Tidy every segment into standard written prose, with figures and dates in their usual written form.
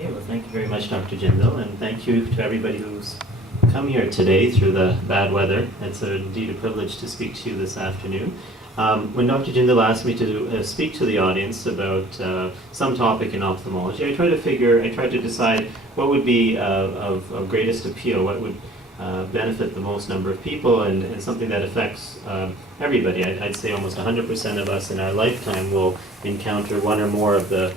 Okay, well, thank you very much, Dr. Jindal, and thank you to everybody who's come here today through the bad weather. It's indeed a privilege to speak to you this afternoon. When Dr. Jindal asked me to speak to the audience about some topic in ophthalmology, I tried to decide what would be of greatest appeal, what would benefit the most number of people, and something that affects everybody. I'd say almost 100% of us in our lifetime will encounter one or more of the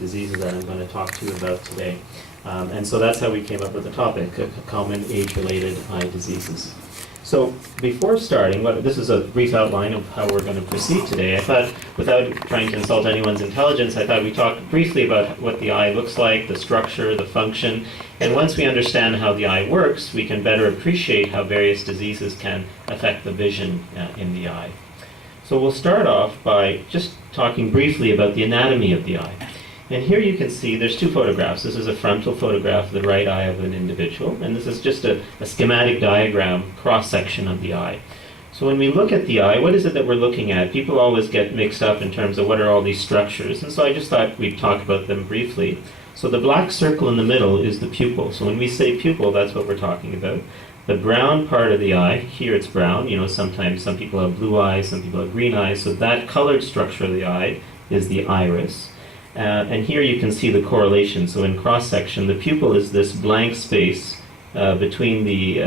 diseases that I'm going to talk to you about today. And so that's how we came up with the topic, common age-related eye diseases. So before starting, this is a brief outline of how we're going to proceed today. I thought, without trying to insult anyone's intelligence, I thought we'd talk briefly about what the eye looks like, the structure, the function, and once we understand how the eye works, we can better appreciate how various diseases can affect the vision in the eye. So we'll start off by just talking briefly about the anatomy of the eye. And here you can see there's two photographs. This is a frontal photograph of the right eye of an individual, and this is just a schematic diagram, cross-section of the eye. So when we look at the eye, what is it that we're looking at? People always get mixed up in terms of what are all these structures, and so I just thought we'd talk about them briefly. So the black circle in the middle is the pupil. So when we say pupil, that's what we're talking about. The brown part of the eye, here it's brown, sometimes some people have blue eyes, some people have green eyes, so that colored structure of the eye is the iris. And here you can see the correlation. So in cross-section, the pupil is this blank space between the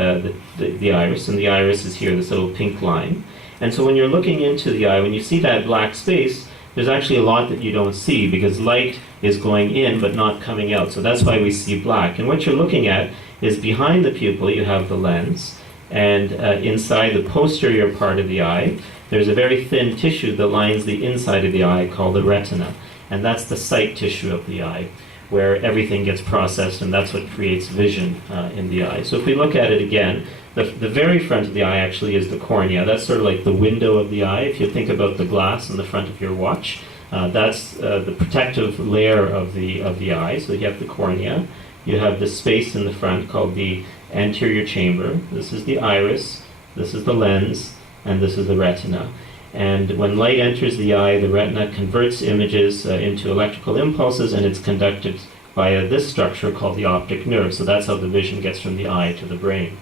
iris, and the iris is here, this little pink line. And so when you're looking into the eye, when you see that black space, there's actually a lot that you don't see because light is going in but not coming out. So that's why we see black. And what you're looking at is behind the pupil you have the lens, and inside the posterior part of the eye, there's a very thin tissue that lines the inside of the eye called the retina. And that's the sight tissue of the eye, where everything gets processed, and that's what creates vision in the eye. So if we look at it again, the very front of the eye actually is the cornea. That's sort of like the window of the eye. If you think about the glass on the front of your watch, that's the protective layer of the eye. So you have the cornea. You have the space in the front called the anterior chamber. This is the iris. This is the lens, and this is the retina. And when light enters the eye, the retina converts images into electrical impulses, and it's conducted via this structure called the optic nerve. So that's how the vision gets from the eye to the brain.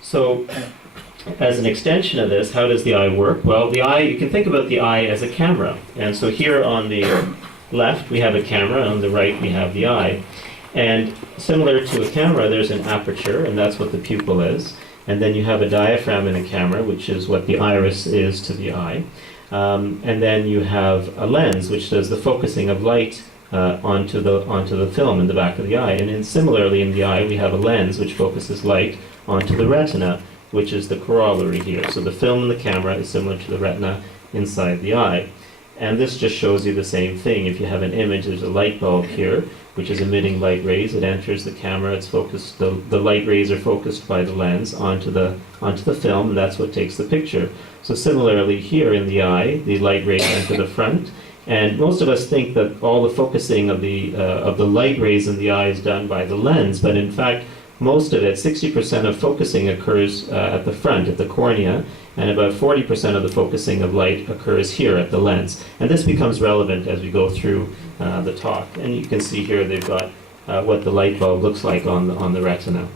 So as an extension of this, how does the eye work? Well, the eye, you can think about the eye as a camera. And so here on the left, we have a camera. On the right, we have the eye. And similar to a camera, there's an aperture, and that's what the pupil is. And then you have a diaphragm in a camera, which is what the iris is to the eye. And then you have a lens, which does the focusing of light onto the film in the back of the eye. And then similarly in the eye, we have a lens which focuses light onto the retina, which is the corollary here. So the film in the camera is similar to the retina inside the eye. And this just shows you the same thing. If you have an image, there's a light bulb here, which is emitting light rays. It enters the camera. It's focused. The light rays are focused by the lens onto the film, and that's what takes the picture. So similarly, here in the eye, the light rays enter the front, and most of us think that all the focusing of the light rays in the eye is done by the lens, but in fact, most of it, 60% of focusing occurs at the front, at the cornea, and about 40% of the focusing of light occurs here at the lens. And this becomes relevant as we go through the talk. And you can see here they've got what the light bulb looks like on the retina.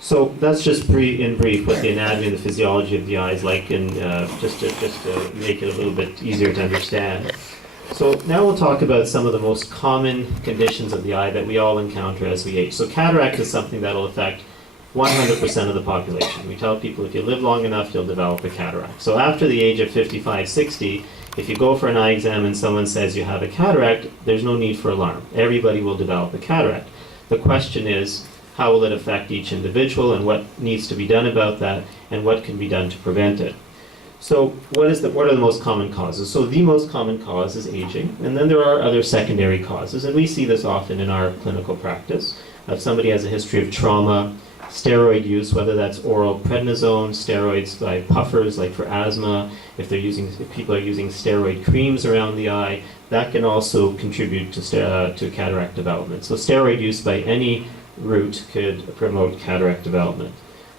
So that's just in brief what the anatomy and the physiology of the eye is like, and just to make it a little bit easier to understand. So now we'll talk about some of the most common conditions of the eye that we all encounter as we age. So cataract is something that will affect 100% of the population. We tell people if you live long enough, you'll develop a cataract. So after the age of 55, 60, if you go for an eye exam and someone says you have a cataract, there's no need for alarm. Everybody will develop a cataract. The question is, how will it affect each individual, and what needs to be done about that, and what can be done to prevent it? So what are the most common causes? So the most common cause is aging, and then there are other secondary causes, and we see this often in our clinical practice. If somebody has a history of trauma, steroid use, whether that's oral prednisone, steroids by puffers like for asthma, if people are using steroid creams around the eye, that can also contribute to cataract development. So steroid use by any route could promote cataract development.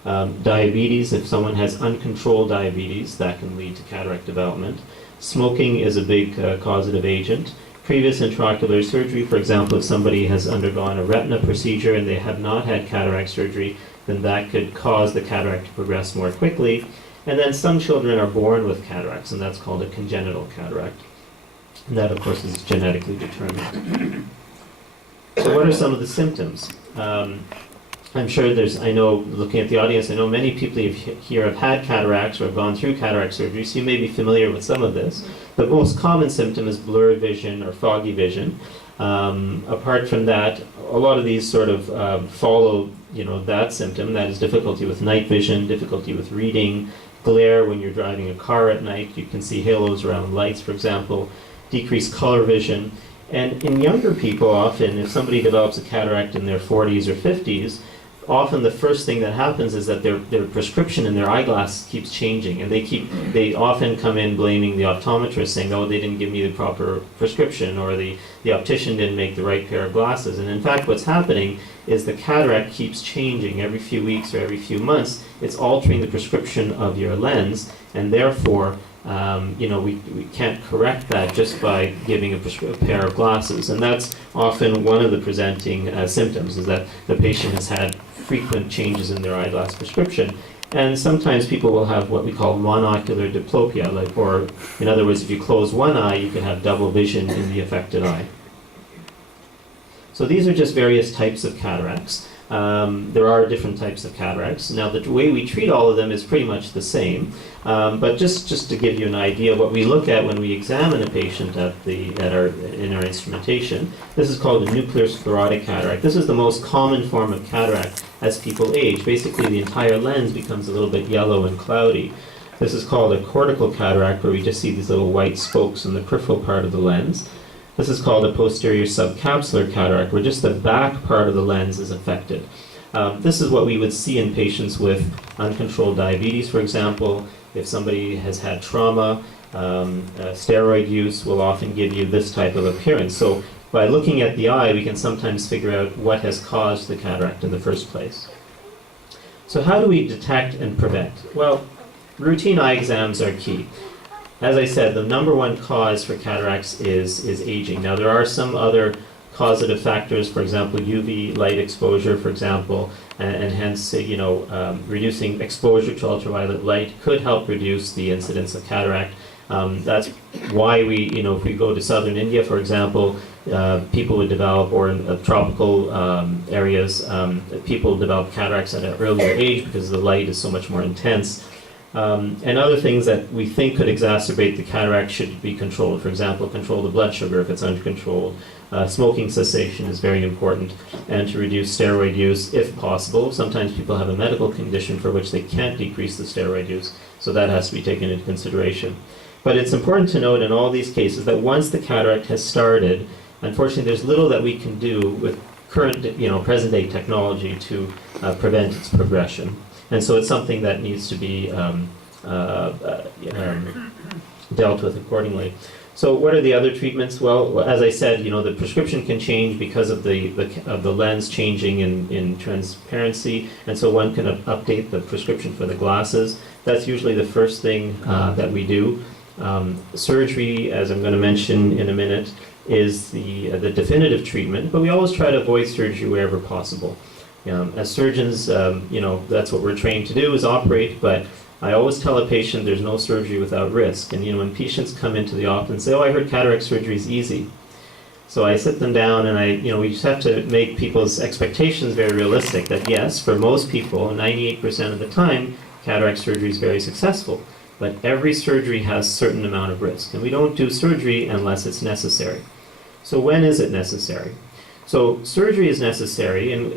Diabetes, if someone has uncontrolled diabetes, that can lead to cataract development. Smoking is a big causative agent, previous intraocular surgery. For example, if somebody has undergone a retina procedure and they have not had cataract surgery, then that could cause the cataract to progress more quickly. And then some children are born with cataracts, and that's called a congenital cataract. And that, of course, is genetically determined. So what are some of the symptoms? I'm sure I know, looking at the audience, I know many people here have had cataracts or have gone through cataract surgery, so you may be familiar with some of this. The most common symptom is blurred vision or foggy vision. Apart from that, a lot of these sort of follow, that symptom. That is difficulty with night vision, difficulty with reading, glare when you're driving a car at night. You can see halos around lights, for example, decreased color vision. And in younger people, often, if somebody develops a cataract in their 40s or 50s, often the first thing that happens is that their prescription in their eyeglass keeps changing, and they often come in blaming the optometrist, saying, oh, they didn't give me the proper prescription, or the optician didn't make the right pair of glasses. And in fact, what's happening is the cataract keeps changing every few weeks or every few months. It's altering the prescription of your lens, and therefore we can't correct that just by giving a pair of glasses. And that's often one of the presenting symptoms, is that the patient has had frequent changes in their eyeglass prescription. And sometimes people will have what we call monocular diplopia, or in other words, if you close one eye, you can have double vision in the affected eye. So these are just various types of cataracts. There are different types of cataracts. Now, the way we treat all of them is pretty much the same. But just to give you an idea of what we look at when we examine a patient in our instrumentation, this is called a nuclear sclerotic cataract. This is the most common form of cataract as people age. Basically, the entire lens becomes a little bit yellow and cloudy. This is called a cortical cataract, where we just see these little white spokes in the peripheral part of the lens. This is called a posterior subcapsular cataract, where just the back part of the lens is affected. This is what we would see in patients with uncontrolled diabetes, for example. If somebody has had trauma, steroid use will often give you this type of appearance. So by looking at the eye, we can sometimes figure out what has caused the cataract in the first place. So how do we detect and prevent? Well, routine eye exams are key. As I said, the number one cause for cataracts is aging. Now, there are some other causative factors, for example, UV light exposure, for example, and hence, reducing exposure to ultraviolet light could help reduce the incidence of cataract. That's why if we go to southern India, for example, people would develop, or in tropical areas, people develop cataracts at an earlier age because the light is so much more intense. And other things that we think could exacerbate the cataract should be controlled. For example, control the blood sugar if it's uncontrolled. Smoking cessation is very important, and to reduce steroid use if possible. Sometimes people have a medical condition for which they can't decrease the steroid use, so that has to be taken into consideration. But it's important to note in all these cases that once the cataract has started, unfortunately there's little that we can do with current, present-day technology to prevent its progression. And so it's something that needs to be dealt with accordingly. So what are the other treatments? Well, as I said, the prescription can change because of the lens changing in transparency, and so one can update the prescription for the glasses. That's usually the first thing that we do. Surgery, as I'm going to mention in a minute, is the definitive treatment, but we always try to avoid surgery wherever possible. As surgeons, that's what we're trained to do, is operate, but I always tell a patient there's no surgery without risk. And when patients come into the office and say, oh, I heard cataract surgery is easy. So I sit them down and we just have to make people's expectations very realistic, that yes, for most people, 98% of the time, cataract surgery is very successful. But every surgery has a certain amount of risk, and we don't do surgery unless it's necessary. So when is it necessary? So surgery is necessary, and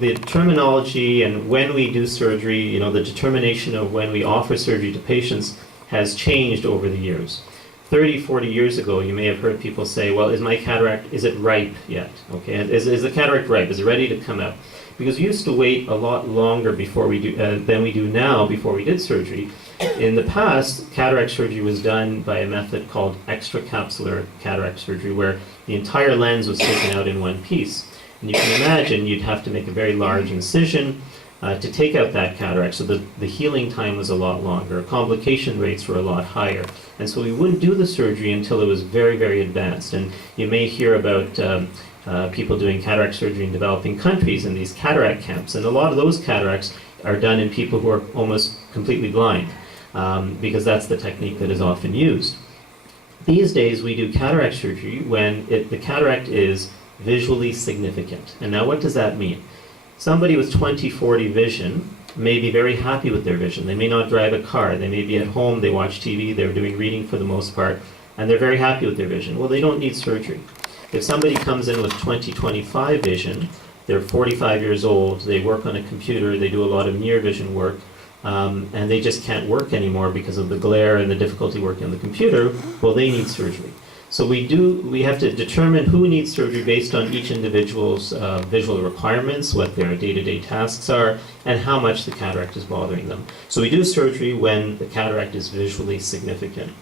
the terminology and when we do surgery, the determination of when we offer surgery to patients has changed over the years. 30, 40 years ago, you may have heard people say, well, is my cataract, is it ripe yet? Okay, is the cataract ripe? Is it ready to come out? Because we used to wait a lot longer before we do than we do now before we did surgery. In the past, cataract surgery was done by a method called extracapsular cataract surgery, where the entire lens was taken out in one piece. And you can imagine you'd have to make a very large incision to take out that cataract, so the healing time was a lot longer, complication rates were a lot higher, And so we wouldn't do the surgery until it was very, very advanced. And you may hear about people doing cataract surgery in developing countries in these cataract camps. And a lot of those cataracts are done in people who are almost completely blind, because that's the technique that is often used. These days we do cataract surgery when the cataract is visually significant. And now what does that mean? Somebody with 20/40 vision may be very happy with their vision. They may not drive a car. They may be at home, they watch TV, they're doing reading for the most part, and they're very happy with their vision. Well, they don't need surgery. If somebody comes in with 20/25 vision, they're 45 years old, they work on a computer, they do a lot of near vision work, and they just can't work anymore because of the glare and the difficulty working on the computer, well, they need surgery. So we have to determine who needs surgery based on each individual's visual requirements, what their day-to-day tasks are, and how much the cataract is bothering them. So we do surgery when the cataract is visually significant.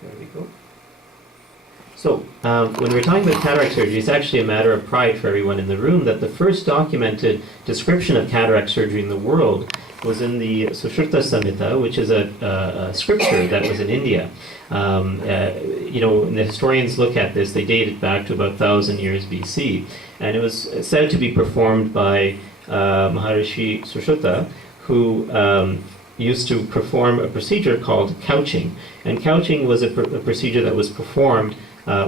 There we go. So, when we're talking about cataract surgery, it's actually a matter of pride for everyone in the room that the first documented description of cataract surgery in the world was in the Sushruta Samhita, which is a scripture that was in India. When the historians look at this, they date it back to about 1,000 years BC. And it was said to be performed by Maharishi Sushruta, who used to perform a procedure called couching. And couching was a procedure that was performed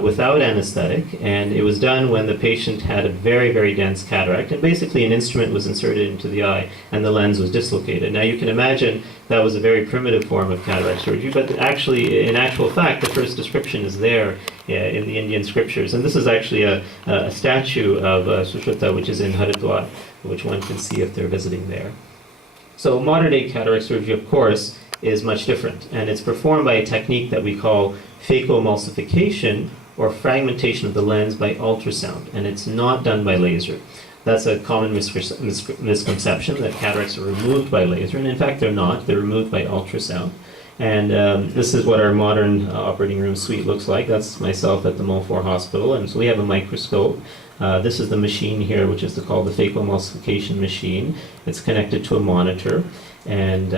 without anesthetic, and it was done when the patient had a very, very dense cataract, and basically an instrument was inserted into the eye and the lens was dislocated. Now you can imagine that was a very primitive form of cataract surgery, but actually, in actual fact, the first description is there in the Indian scriptures. And this is actually a statue of Sushruta, which is in Haridwar, which one can see if they're visiting there. So modern day cataract surgery, of course, is much different, and it's performed by a technique that we call phacoemulsification, or fragmentation of the lens by ultrasound, and it's not done by laser. That's a common misconception, that cataracts are removed by laser, and in fact they're not. They're removed by ultrasound. And this is what our modern operating room suite looks like. That's myself at the Montfort Hospital, and so we have a microscope. This is the machine here, which is called the phacoemulsification machine. It's connected to a monitor, and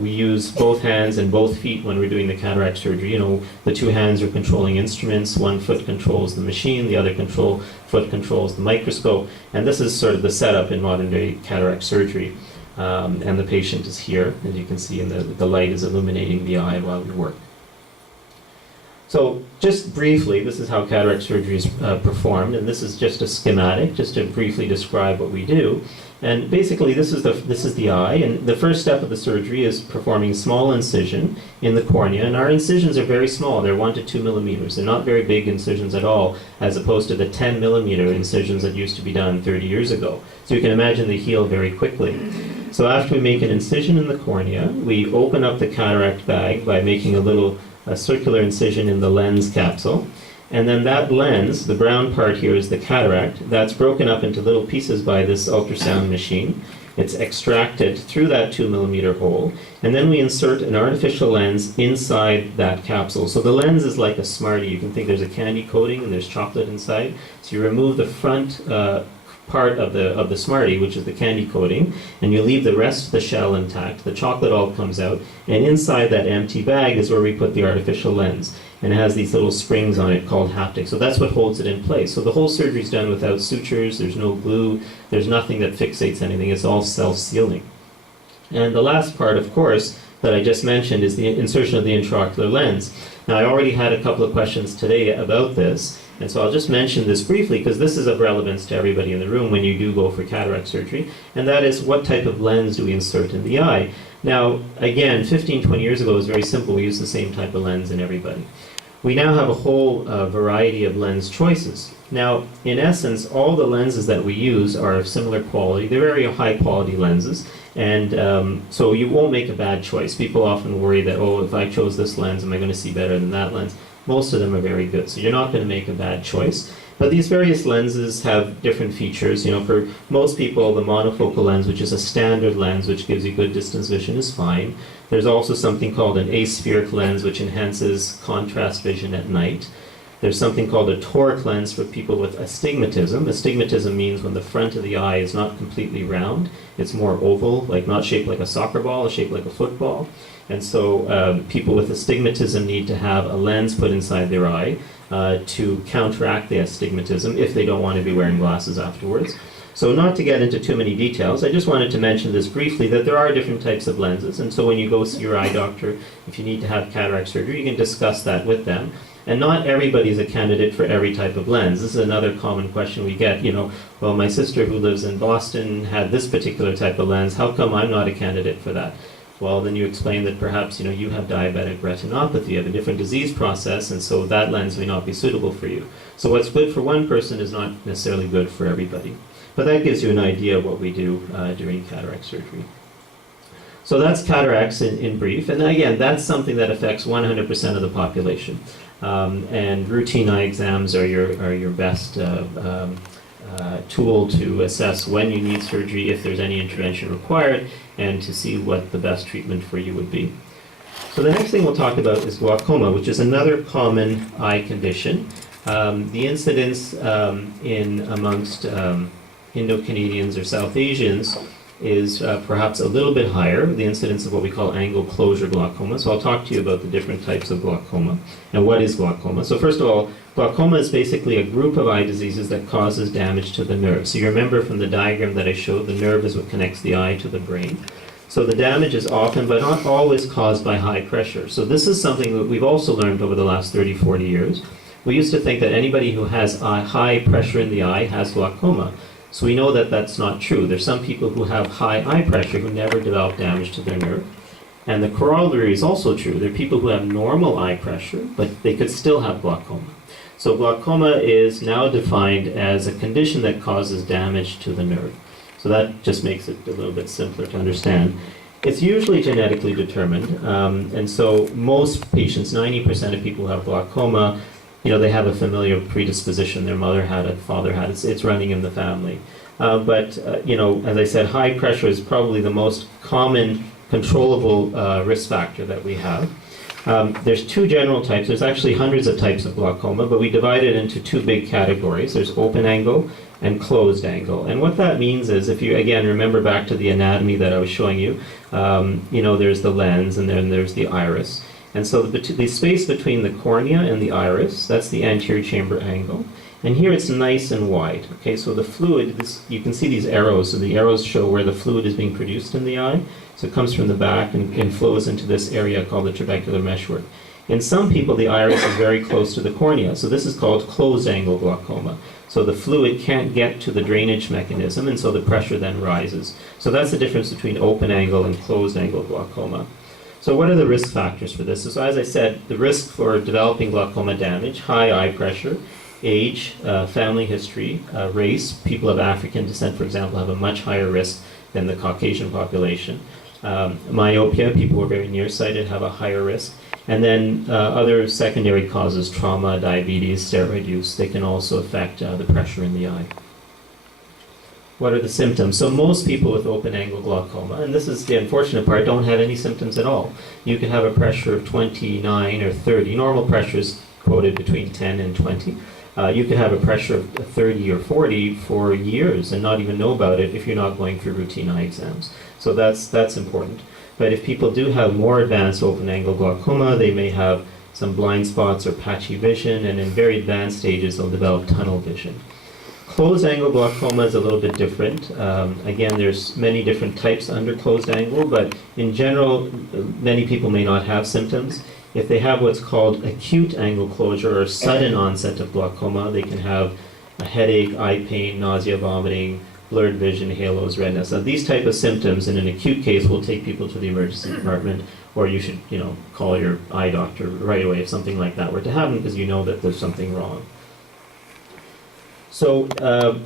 we use both hands and both feet when we're doing the cataract surgery. The two hands are controlling instruments. One foot controls the machine, the other foot controls the microscope, and this is sort of the setup in modern day cataract surgery. And the patient is here, as you can see, and the light is illuminating the eye while we work. So just briefly, this is how cataract surgery is performed, and this is just a schematic, just to briefly describe what we do. And basically, this is the eye, and the first step of the surgery is performing small incision in the cornea, and our incisions are very small. They're 1 to 2 millimeters. They're not very big incisions at all, as opposed to the 10 millimeter incisions that used to be done 30 years ago. So you can imagine they heal very quickly. So after we make an incision in the cornea, we open up the cataract bag by making a circular incision in the lens capsule. And then that lens, the brown part here is the cataract, that's broken up into little pieces by this ultrasound machine. It's extracted through that 2 millimeter hole, and then we insert an artificial lens inside that capsule. So the lens is like a Smartie. You can think there's a candy coating and there's chocolate inside. So you remove the front part of the Smartie, which is the candy coating, and you leave the rest of the shell intact. The chocolate all comes out, and inside that empty bag is where we put the artificial lens, and it has these little springs on it called haptics. So that's what holds it in place. So the whole surgery is done without sutures. There's no glue. There's nothing that fixates anything. It's all self-sealing. And the last part, of course, that I just mentioned is the insertion of the intraocular lens. Now, I already had a couple of questions today about this, and so I'll just mention this briefly because this is of relevance to everybody in the room when you do go for cataract surgery, and that is, what type of lens do we insert in the eye? Now, again, 15, 20 years ago it was very simple. We used the same type of lens in everybody. We now have a whole variety of lens choices. Now, in essence, all the lenses that we use are of similar quality. They're very high quality lenses, and so you won't make a bad choice. People often worry that, oh, if I chose this lens, am I going to see better than that lens? Most of them are very good, so you're not going to make a bad choice. But these various lenses have different features. You know, for most people, the monofocal lens, which is a standard lens which gives you good distance vision, is fine. There's also something called an aspheric lens, which enhances contrast vision at night. There's something called a toric lens for people with astigmatism. Astigmatism means when the front of the eye is not completely round, it's more oval, like not shaped like a soccer ball, it's shaped like a football. And so people with astigmatism need to have a lens put inside their eye to counteract the astigmatism if they don't want to be wearing glasses afterwards. So not to get into too many details, I just wanted to mention this briefly, that there are different types of lenses. And so when you go see your eye doctor, if you need to have cataract surgery, you can discuss that with them. And not everybody is a candidate for every type of lens. This is another common question we get, you know, well, my sister who lives in Boston had this particular type of lens, how come I'm not a candidate for that? Well, then you explain that perhaps, you know, you have diabetic retinopathy, you have a different disease process, and so that lens may not be suitable for you. So what's good for one person is not necessarily good for everybody. But that gives you an idea of what we do during cataract surgery. So that's cataracts in brief, and again, that's something that affects 100% of the population. And routine eye exams are your best tool to assess when you need surgery, if there's any intervention required, and to see what the best treatment for you would be. So the next thing we'll talk about is glaucoma, which is another common eye condition. The incidence amongst Indo-Canadians or South Asians is perhaps a little bit higher, the incidence of what we call angle closure glaucoma. So I'll talk to you about the different types of glaucoma and what is glaucoma. So first of all, glaucoma is basically a group of eye diseases that causes damage to the nerve. So you remember from the diagram that I showed, the nerve is what connects the eye to the brain. So the damage is often, but not always, caused by high pressure. So this is something that we've also learned over the last 30, 40 years. We used to think that anybody who has high pressure in the eye has glaucoma. So we know that that's not true. There's some people who have high eye pressure who never develop damage to their nerve. And the corollary is also true. There are people who have normal eye pressure, but they could still have glaucoma. So glaucoma is now defined as a condition that causes damage to the nerve. So that just makes it a little bit simpler to understand. It's usually genetically determined, and so most patients, 90% of people who have glaucoma, you know, they have a familial predisposition. Their mother had it, father had it. It's running in the family. But you know, as I said, high pressure is probably the most common controllable risk factor that we have. There's two general types. There's actually hundreds of types of glaucoma, but we divide it into two big categories. There's open angle and closed angle. And what that means is, if you, again, remember back to the anatomy that I was showing you, you know, there's the lens and then there's the iris. And so the space between the cornea and the iris, that's the anterior chamber angle. And here it's nice and wide. Okay, so the fluid, you can see these arrows. So the arrows show where the fluid is being produced in the eye. So it comes from the back and flows into this area called the trabecular meshwork. In some people, the iris is very close to the cornea. So this is called closed angle glaucoma. So the fluid can't get to the drainage mechanism, and so the pressure then rises. So that's the difference between open angle and closed angle glaucoma. So what are the risk factors for this? So as I said, the risk for developing glaucoma damage, high eye pressure, age, family history, race. People of African descent, for example, have a much higher risk than the Caucasian population. Myopia, people who are very nearsighted have a higher risk. And then other secondary causes, trauma, diabetes, steroid use, they can also affect the pressure in the eye. What are the symptoms? So most people with open angle glaucoma, and this is the unfortunate part, don't have any symptoms at all. You can have a pressure of 29 or 30. Normal pressure is quoted between 10 and 20. You could have a pressure of 30 or 40 for years and not even know about it if you're not going through routine eye exams. So that's important. But if people do have more advanced open angle glaucoma, they may have some blind spots or patchy vision, and in very advanced stages they'll develop tunnel vision. Closed angle glaucoma is a little bit different. Again, there's many different types under closed angle, but in general, many people may not have symptoms. If they have what's called acute angle closure or sudden onset of glaucoma, they can have a headache, eye pain, nausea, vomiting, blurred vision, halos, redness. Now, these type of symptoms in an acute case will take people to the emergency department, or you should, you know, call your eye doctor right away if something like that were to happen, because you know that there's something wrong. So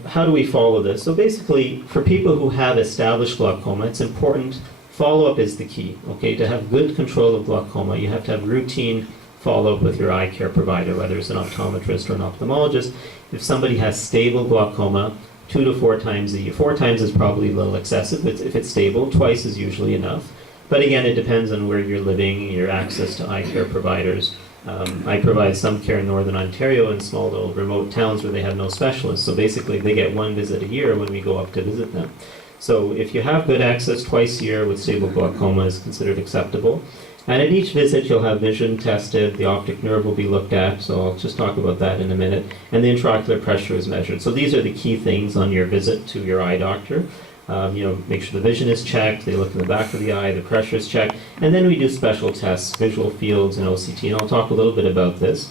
how do we follow this? So basically, for people who have established glaucoma, it's important, follow-up is the key, okay? To have good control of glaucoma, you have to have routine follow up with your eye care provider, whether it's an optometrist or an ophthalmologist. If somebody has stable glaucoma, 2 to 4 times a year. 4 times is probably a little excessive. If it's stable, twice is usually enough. But again, it depends on where you're living, your access to eye care providers. I provide some care in Northern Ontario in small little remote towns where they have no specialists. So basically they get 1 visit a year when we go up to visit them. So if you have good access twice a year with stable glaucoma is considered acceptable. And at each visit you'll have vision tested, the optic nerve will be looked at, so I'll just talk about that in a minute, and the intraocular pressure is measured. So these are the key things on your visit to your eye doctor. Make sure the vision is checked, they look in the back of the eye, the pressure is checked, and then we do special tests, visual fields and OCT, and I'll talk a little bit about this.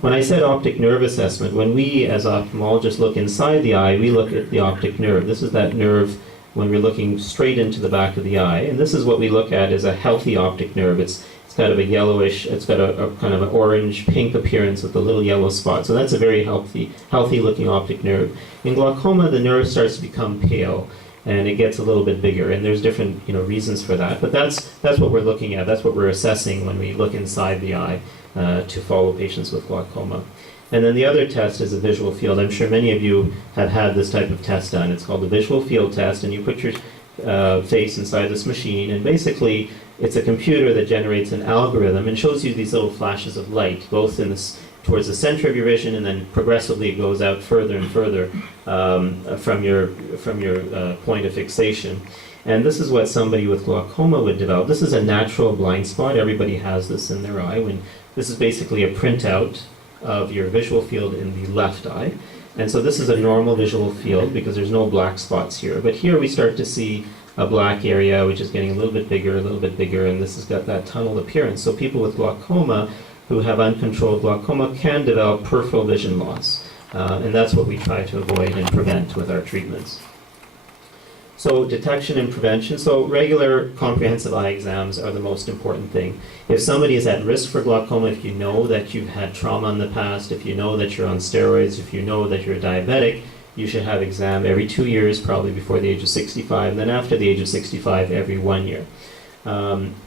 When I said optic nerve assessment, when we as ophthalmologists look inside the eye, we look at the optic nerve. This is that nerve when we're looking straight into the back of the eye, and this is what we look at as a healthy optic nerve. It's kind of a yellowish, it's got a kind of an orange pink appearance with a little yellow spot, so that's a very healthy looking optic nerve. In glaucoma, the nerve starts to become pale and it gets a little bit bigger, and there's different reasons for that, but that's what we're looking at, that's what we're assessing when we look inside the eye to follow patients with glaucoma. And then the other test is a visual field. I'm sure many of you have had this type of test done. It's called the visual field test, and you put your face inside this machine, and basically it's a computer that generates an algorithm and shows you these little flashes of light, both towards the center of your vision, and then progressively it goes out further and further from your point of fixation. And this is what somebody with glaucoma would develop. This is a natural blind spot. Everybody has this in their eye. This is basically a printout of your visual field in the left eye. And so this is a normal visual field because there's no black spots here. But here we start to see a black area which is getting a little bit bigger, and this has got that tunnel appearance. So people with glaucoma who have uncontrolled glaucoma can develop peripheral vision loss. And that's what we try to avoid and prevent with our treatments. So detection and prevention. So regular comprehensive eye exams are the most important thing. If somebody is at risk for glaucoma, if you know that you've had trauma in the past, if you know that you're on steroids, if you know that you're diabetic, you should have exam every 2 years, probably before the age of 65, and then after the age of 65, every 1 year.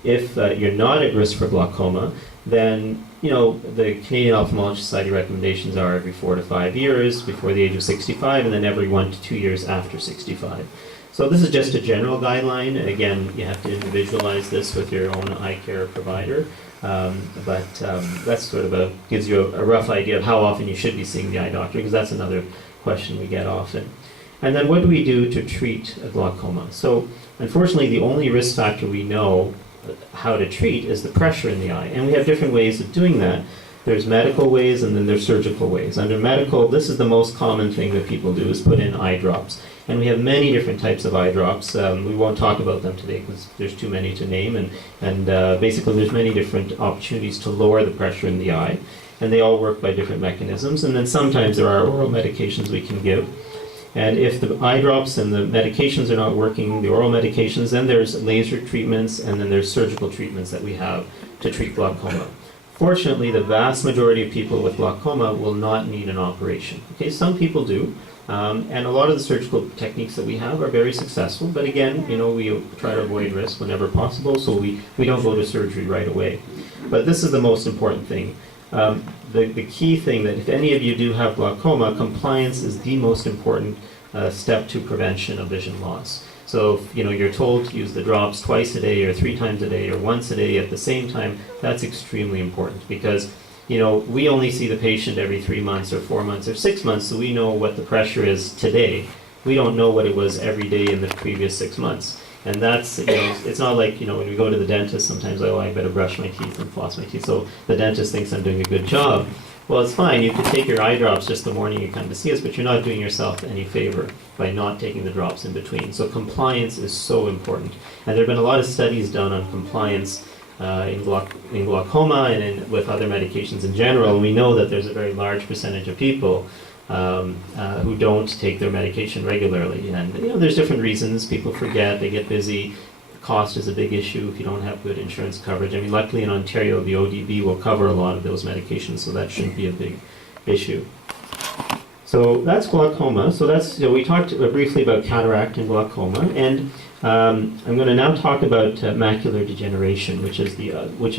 If you're not at risk for glaucoma, then the Canadian Ophthalmology Society recommendations are every 4 to 5 years before the age of 65, and then every 1 to 2 years after 65. So this is just a general guideline. Again, you have to individualize this with your own eye care provider, but that's sort of gives you a rough idea of how often you should be seeing the eye doctor, because that's another question we get often. And then what do we do to treat a glaucoma? So unfortunately, the only risk factor we know how to treat is the pressure in the eye, and we have different ways of doing that. There's medical ways and then there's surgical ways. Under medical, this is the most common thing that people do, is put in eye drops. And we have many different types of eye drops. We won't talk about them today because there's too many to name, and basically there's many different opportunities to lower the pressure in the eye, and they all work by different mechanisms. And then sometimes there are oral medications we can give. And if the eye drops and the medications are not working, the oral medications, then there's laser treatments, and then there's surgical treatments that we have to treat glaucoma. Fortunately, the vast majority of people with glaucoma will not need an operation. Okay, some people do, and a lot of the surgical techniques that we have are very successful, but again, we try to avoid risk whenever possible, so we don't go to surgery right away. But this is the most important thing. The key thing that if any of you do have glaucoma, compliance is the most important step to prevention of vision loss. So if you're told to use the drops twice a day or 3 times a day or once a day at the same time, that's extremely important, because we only see the patient every 3 months or 4 months or 6 months, so we know what the pressure is today. We don't know what it was every day in the previous 6 months. And that's, it's not like, when we go to the dentist, sometimes, I better brush my teeth and floss my teeth, so the dentist thinks I'm doing a good job. Well, it's fine, you can take your eye drops just the morning you come to see us, but you're not doing yourself any favor by not taking the drops in between. So compliance is so important. And there have been a lot of studies done on compliance in glaucoma and with other medications in general, and we know that there's a very large percentage of people who don't take their medication regularly. And there's different reasons. People forget, they get busy. Cost is a big issue if you don't have good insurance coverage. I mean, luckily in Ontario, the ODB will cover a lot of those medications, so that shouldn't be a big issue. So that's glaucoma. So that's, we talked briefly about cataract and glaucoma, and I'm going to now talk about macular degeneration, which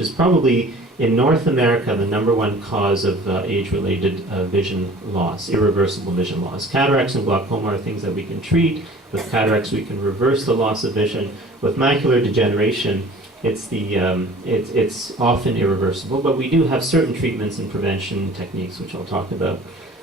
is probably in North America the #1 cause of age-related vision loss, irreversible vision loss. Cataracts and glaucoma are things that we can treat. With cataracts, we can reverse the loss of vision. With macular degeneration, it's often irreversible, but we do have certain treatments and prevention techniques, which I'll talk about.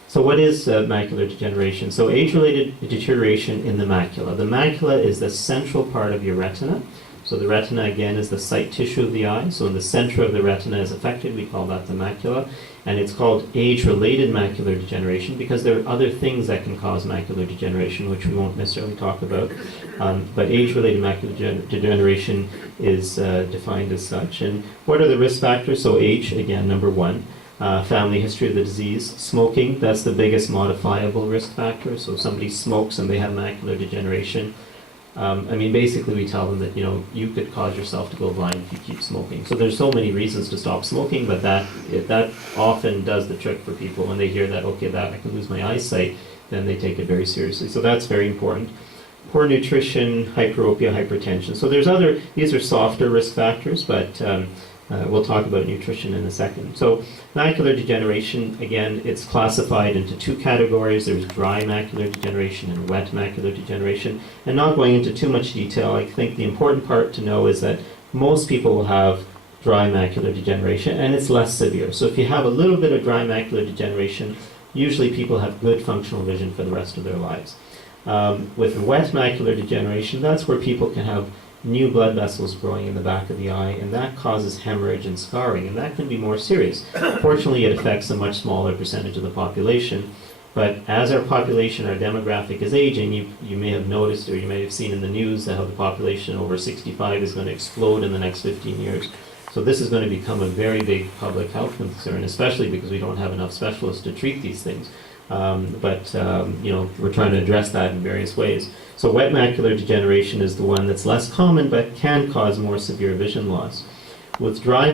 So what is macular degeneration? So age-related deterioration in the macula. The macula is the central part of your retina. So the retina, again, is the sight tissue of the eye. So in the center of the retina is affected, we call that the macula. And it's called age-related macular degeneration because there are other things that can cause macular degeneration, which we won't necessarily talk about. But age-related macular degeneration is defined as such. And what are the risk factors? So age, again, #1. Family history of the disease. Smoking, that's the biggest modifiable risk factor. So if somebody smokes and they have macular degeneration, basically we tell them that, you could cause yourself to go blind if you keep smoking. So there's so many reasons to stop smoking, but that often does the trick for people. When they hear that, okay, that I can lose my eyesight, then they take it very seriously. So that's very important. Poor nutrition, hyperopia, hypertension. So these are softer risk factors, but we'll talk about nutrition in a second. So macular degeneration, again, it's classified into 2 categories. There's dry macular degeneration and wet macular degeneration. And not going into too much detail, I think the important part to know is that most people will have dry macular degeneration, and it's less severe. So if you have a little bit of dry macular degeneration, usually people have good functional vision for the rest of their lives. With wet macular degeneration, that's where people can have new blood vessels growing in the back of the eye, and that causes hemorrhage and scarring, and that can be more serious. Fortunately, it affects a much smaller percentage of the population, but as our population, our demographic is aging, you may have noticed or you may have seen in the news that how the population over 65 is going to explode in the next 15 years. So this is going to become a very big public health concern, especially because we don't have enough specialists to treat these things. We're trying to address that in various ways. So wet macular degeneration is the one that's less common but can cause more severe vision loss. With dry